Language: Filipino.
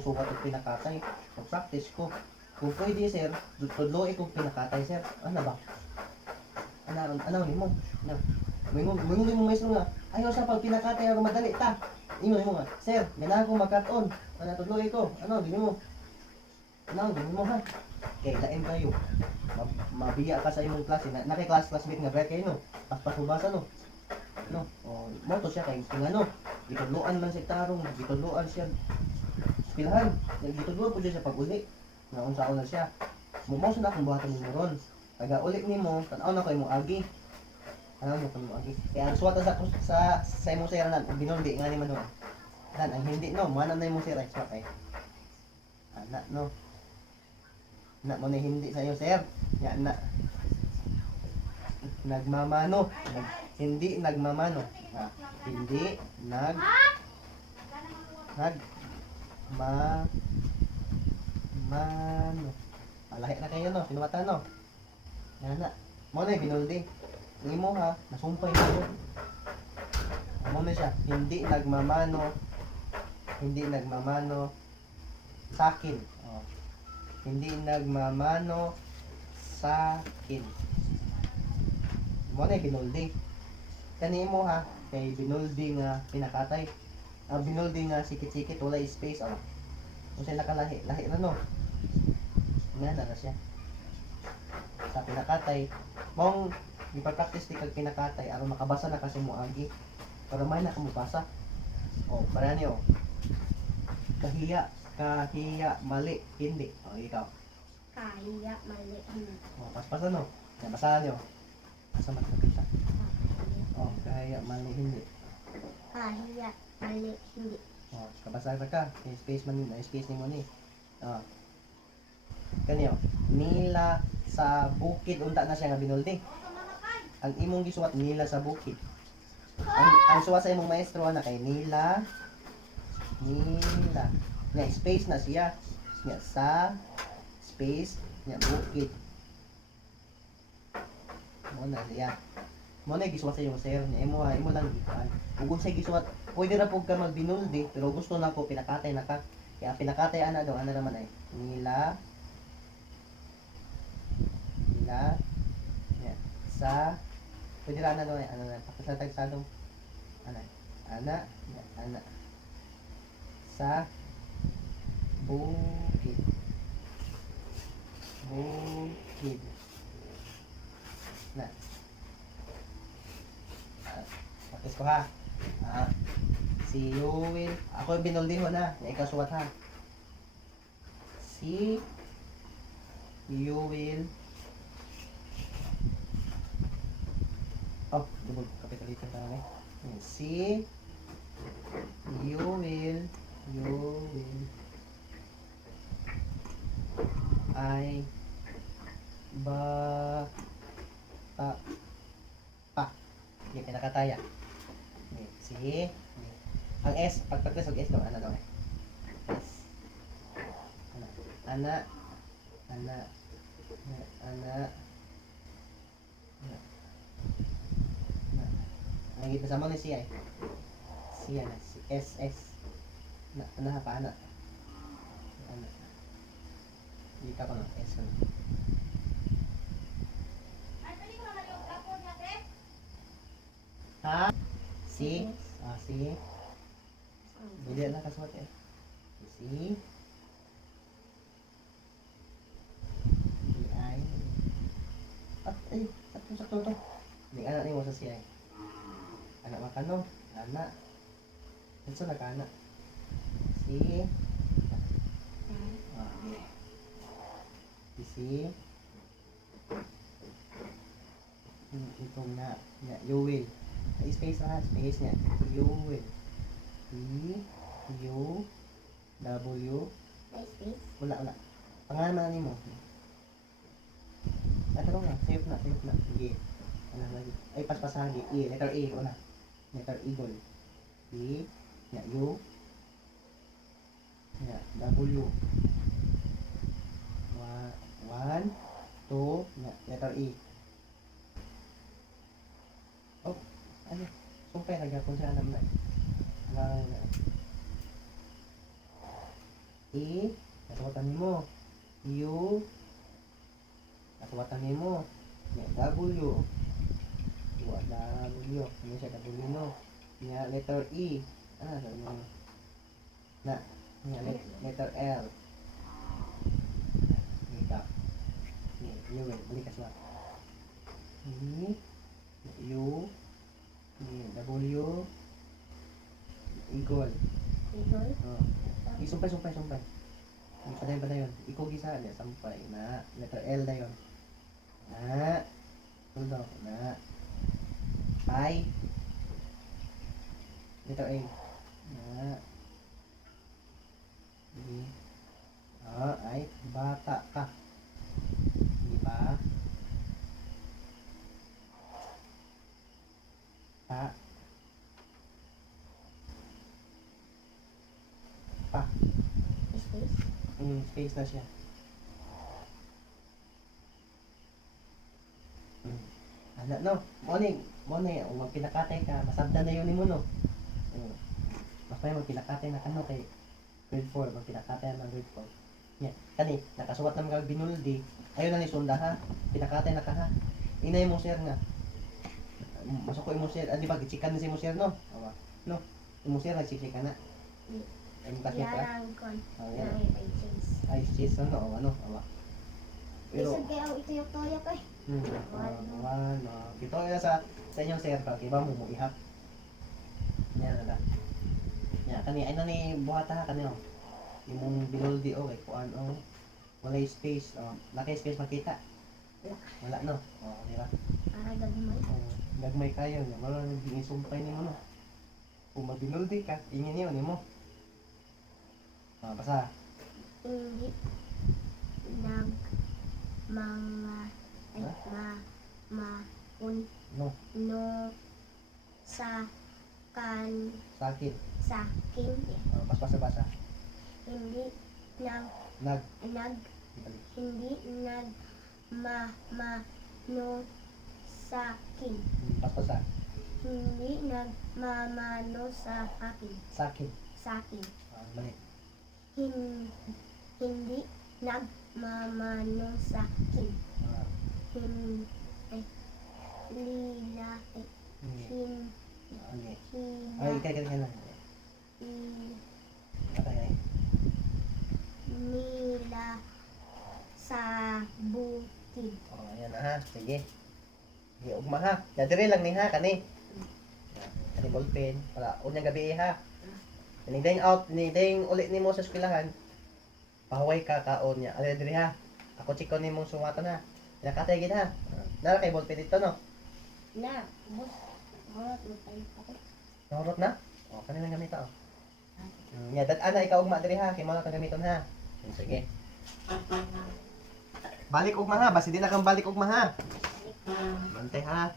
sukat og pinakatay. Pag-practice ko. Kung pwede sir, tudloy kong pinakatay sir. Ano ba? Ano ni mo? Na. Mingon mo maestro nga. Ayaw sa pag pinakatay ako madali ta. Ingon mo nga. Sir, ganahan ko magkat-on. Ano tudloy ko? Ano gini mo? Ano gini mo ha? Kay lain kayo. Mabiya ka sa imong klase. Naki-classmate nga break kayo no. Pas-pasubasa no. No. O mo to siya kay ano. Gitudloan man si tarong, gitudloan siya. Pilahan. Gitudloan po siya sa pag-uli. Naon sa una siya. Mo sa akong buhatan ni ron. Taga uli nimo, tan-aw na ko imong agi. Ano mo kung agi. Kaya ang suwat sa imong sir nan, binuldi nga ni man no. Dan ang hindi no, mana na imong sir ay swat ay. Anak no. Na mo na hindi sa iyo sir. Ya na. Nagmamano. Hindi nagmamano. Hindi mano. Malahi na kayo no, sinuwatan no. Yan na. Mo na binuldi. Imo ha, nasumpay mo. Mo na siya, hindi nagmamano. Hindi nagmamano sa akin. Oh. Hindi nagmamano sa akin. Mo na binuldi. Kani mo ha, kay binuldi nga pinakatay. Ang binuldi nga sikit-sikit wala space ano. Kung siya nakalahi, lahi na no. Nga na siya. Sa pinakatay, mong ipa-practice di kag pinakatay aron makabasa na kasi mo agi. Para may na kamubasa. Oh, para niyo. Kahiya, mali, hindi. Oh, ikaw. Kahiya, mali, hindi. Oh, paspasan no. Basahan niyo. Asa man kita. Oh, kahiya, mali, hindi. Kahiya, mali, hindi. Oh, kabasa ka. May space man ni, space ni mo ni. Oh. Kaniyo, nila sa bukid unta na siya nga binuldi. Ang imong gisuwat nila sa bukid. Ang suwat sa imong maestro na kay nila. Nga space na siya. Nga sa space nga bukid. Mo na siya. Mo na gisuwat sa imong sir niya imo lang gikan. Ug unsay gisuwat, pwede ra pug ka magbinuldi pero gusto na ko pinakatay na ka. Kaya pinakatay ana daw ana naman ay nila yan, sa pwede ra na daw ay ano na pakasatag sa dong ana sa bukid na pakis ko ha si Yuwil ako yung binuldi mo na ikaw suwat ha si Yuwil dubog kapitalitan tayo si Yuwil ay pa hindi pinakataya si ang S pagpagkas og S daw ano daw S ana ang gito sama ni siya siya na si SS na pa ana di ka pa no S ko ha si si hindi na kasuot si ay sakto to hindi anak ni mo sa siya anak makano anak ito nagkana si si itong na Yuwil space na space niya Yuwil U W wala pangalan man nimo save na sige ano lagi ay paspasahan E letter A una letter eagle E ya U ya W 1 2 ya letter E ano sumpay nagyapon siya alam na E, nasuwatan nimo. U, nasuwatan nimo. Nya W. W. Ano siya W no? Nya letter E. Sabi mo. Na. Nya letter L. Ika. U, balik ka siya. E, U, W, equal. Idol. Oh. Isumpay. Paday yun. Ikaw gisa niya, sampay na. Letter L na yun. Na. Tulog. Na. I. Letter A. Na. B. Ay. Bata ka. Di ba? Pa. Pa. Space. Space na siya. Ano, no? Morning, kung pinakatay ka, masabda na yun ni mo, no? Mas may magpinakatay na kano kay grade 4, magpinakatay na grade 4. Yan, kani, nakasuwat na mga binuldi, ayun na ni sunda ha, pinakatay na ka ha. Inay mo sir nga. Masuk ko mo sir, di ba, gichikan na si mo sir, no? Awa, no? Mo sir, nagsiksika na. Ay, mo kakita. Yarang kon. Oh, yan. Ay, cheese. Ay, cheese, ano, awa. Pero, Isag kaya ito yung toyo kay. Ito na sa inyong sir, pag iba mo ihap. Yan na. Yan, kani, ay na ni buhata ha, kani, yung binuldi, okay, kuan, wala yung space, laki space makita. Wala, no? Di ba? Para gagmay. Gagmay kayo, wala nang isumpay ni mo, no? Kung magbinuldi ka, ingin niyo, ni mo. Basta, Hindi nag mga ay no, sa sa akin. sakin Basa. hindi Nag, hindi nagmamano sa akin basa, hindi nagmamano sa akin sa akin. Balik. hindi nagmamano sa akin lila Ay, kaya lang. Patay. nila sa bukid. Ayan na ha. Sige. Sige, ugma ha. Dadiri lang ni ha, kani. Kani ballpen. Para, unyang gabi ha. Ninideng ulit ni mo sa eskwelahan. Pahuway ka kaon niya. Alin diri ha. Ako chiko ni mong sumatan ha. Nakatay gid ha. Nara kay ballpen dito no. Na, bus. Horot mo tayo ako. Nahurot na? Kanilang gamita Nya, ana ikaw ugma diri ha. Kay mo na gamiton ha. Sige. Balik ugma ha. Basi di na kang balik ugma ha. Bantay ha.